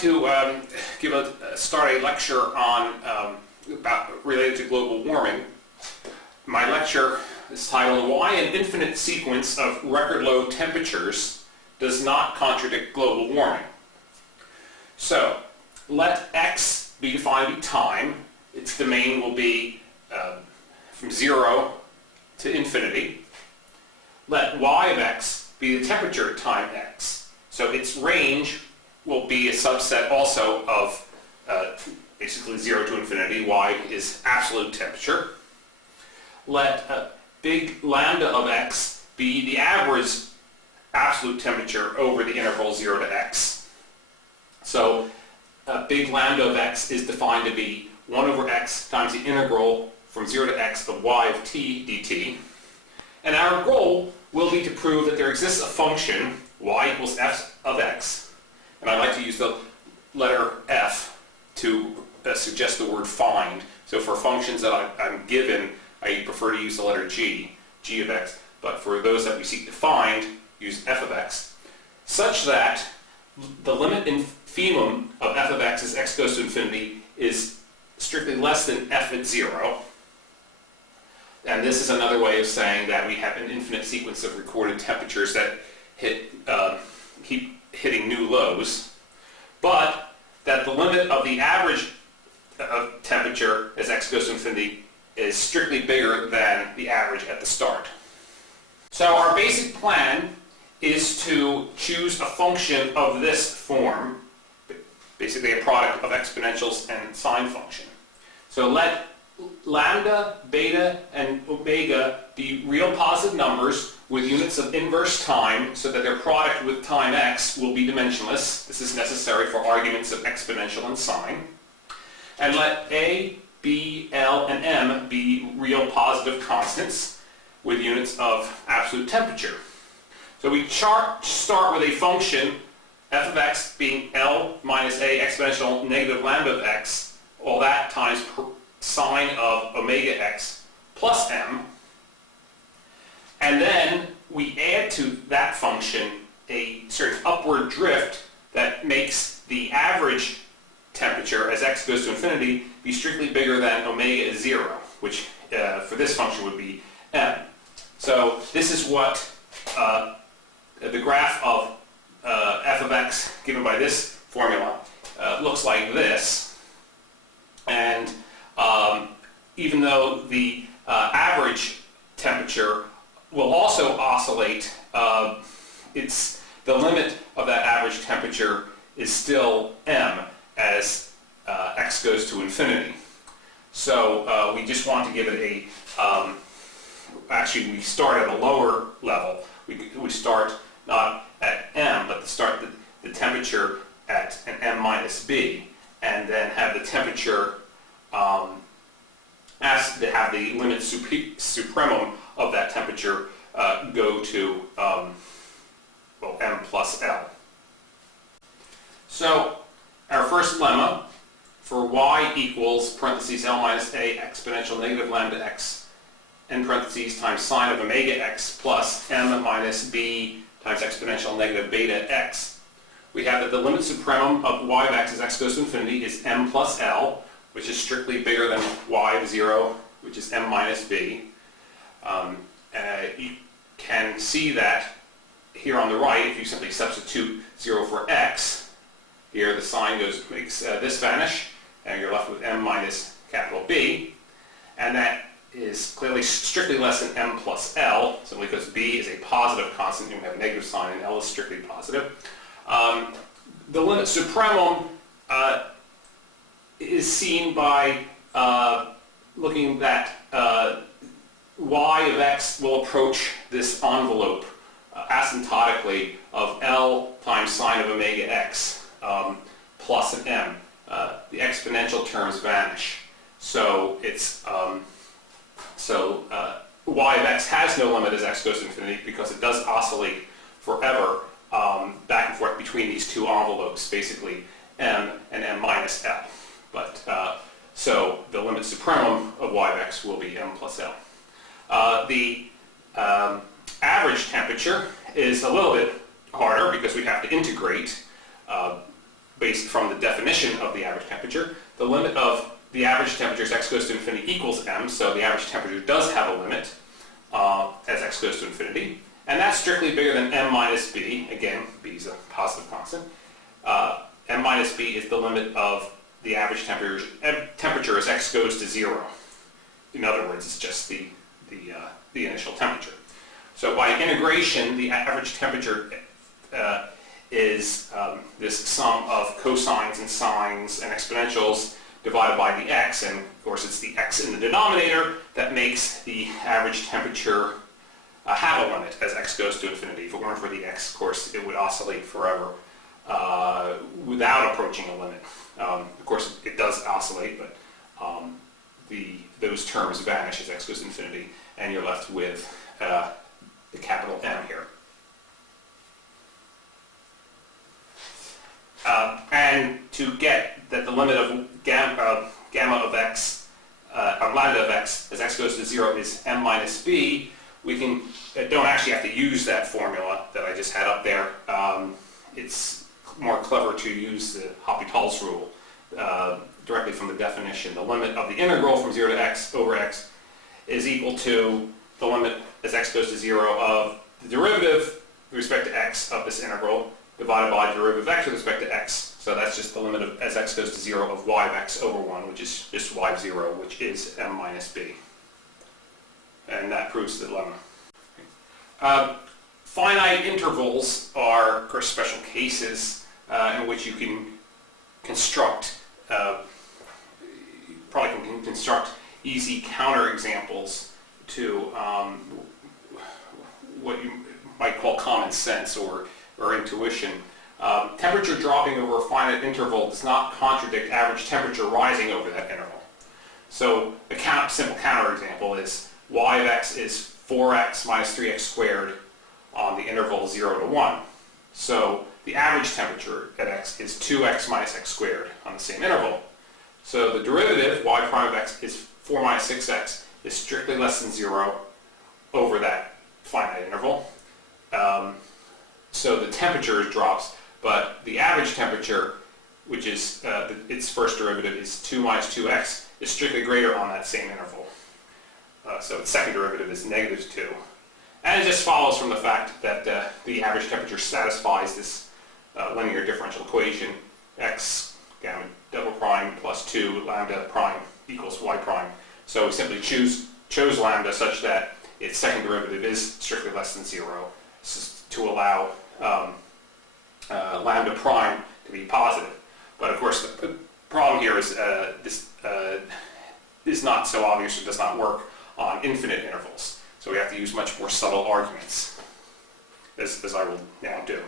to start a lecture on related to global warming. My lecture is titled "Why an Infinite Sequence of Record Low Temperatures Does Not Contradict Global Warming." So, let x be defined to be time. Its domain will be from 0 to infinity. Let y of x be the temperature at time x. So its range will be a subset also of basically 0 to infinity. Y is absolute temperature. Let big lambda of x be the average absolute temperature over the interval 0 to x. So big lambda of x is defined to be 1 over x times the integral from 0 to x of y of t dt. And our goal will be to prove that there exists a function y equals f of x. And I like to use the letter f to suggest the word find. So for functions that I'm given, I prefer to use the letter g of x. But for those that we seek to find, use f of x, such that the limit infimum of f of x as x goes to infinity is strictly less than f at 0. And this is another way of saying that we have an infinite sequence of recorded temperatures that keep hitting new lows, but that the limit of the average of temperature as x goes to infinity is strictly bigger than the average at the start. So our basic plan is to choose a function of this form, basically a product of exponentials and sine function. So let lambda, beta, and omega be real positive numbers with units of inverse time so that their product with time x will be dimensionless. This is necessary for arguments of exponential and sine. And let a, b, l, and m be real positive constants with units of absolute temperature. So we start with a function f of x being l minus a exponential negative lambda of x, all that times sine of omega x plus m. And then we add to that function a certain upward drift that makes the average temperature as x goes to infinity be strictly bigger than omega is 0, which for this function would be m. So this is what the graph of f of x given by this formula looks like this. And even though the average temperature will also oscillate, the limit of that average temperature is still m as x goes to infinity. So we just want to give it actually we start at a lower level. We start not at m, but start the temperature at an m minus b, and then have the temperature have the limit supremum of that temperature go to m plus l. So our first lemma for y equals parentheses l minus a exponential negative lambda x in parentheses times sine of omega x plus m minus b times exponential negative beta x. We have that the limit supremum of y of x as x goes to infinity is m plus l, which is strictly bigger than y of 0, which is m minus b. You can see that here on the right, if you simply substitute 0 for x, here the sign makes this vanish, and you're left with m minus capital B, and that is clearly strictly less than m plus l, simply because b is a positive constant, and we have a negative sign, and l is strictly positive. The limit supremum is seen by looking that y of x will approach this envelope asymptotically of l times sine of omega x plus an m. The exponential terms vanish. So it's y of x has no limit as x goes to infinity because it does oscillate forever back and forth between these two envelopes, basically m and m minus l. But so the limit supremum of y of x will be m plus l. The average temperature is a little bit harder because we have to integrate based from the definition of the average temperature. The limit of the average temperature as x goes to infinity equals m, so the average temperature does have a limit as x goes to infinity. And that's strictly bigger than m minus b. Again, b is a positive constant. M minus b is the limit of the average temperature as x goes to 0. In other words, it's just the initial temperature. So by integration, the average temperature is this sum of cosines and sines and exponentials divided by the x, and of course it's the x in the denominator that makes the average temperature have a limit as x goes to infinity. If it weren't for the x, of course, it would oscillate forever without approaching a limit. Of course, it does oscillate, but those terms vanish as x goes to infinity, and you're left with the capital M here. And to get that the limit of gamma of x, of lambda of x as x goes to 0 is m minus b, we can don't actually have to use that formula that I just had up there. It's more clever to use the Hopital's rule directly from the definition. The limit of the integral from 0 to x over x is equal to the limit as x goes to 0 of the derivative with respect to x of this integral divided by the derivative of x with respect to x. So that's just the limit of as x goes to 0 of y of x over 1, which is just y of 0, which is m minus b. And that proves the lemma. Finite intervals are, of course, special cases in which you can construct, easy counterexamples to what you might call common sense or intuition. Temperature dropping over a finite interval does not contradict average temperature rising over that interval. So a simple counterexample is y of x is 4x minus 3x squared on the interval 0 to 1. So the average temperature at x is 2x minus x squared on the same interval. So the derivative, y prime of x, is 4 minus 6x, is strictly less than 0 over that finite interval. So the temperature drops, but the average temperature, which is its first derivative, is 2 minus 2x, is strictly greater on that same interval. So its second derivative is negative 2. And it just follows from the fact that the average temperature satisfies this linear differential equation, x gamma double prime plus 2 lambda prime equals y prime. So we simply chose lambda such that its second derivative is strictly less than 0 to allow lambda prime to be positive. But of course the problem here is this is not so obvious, or does not work on infinite intervals. So we have to use much more subtle arguments, as I will now do.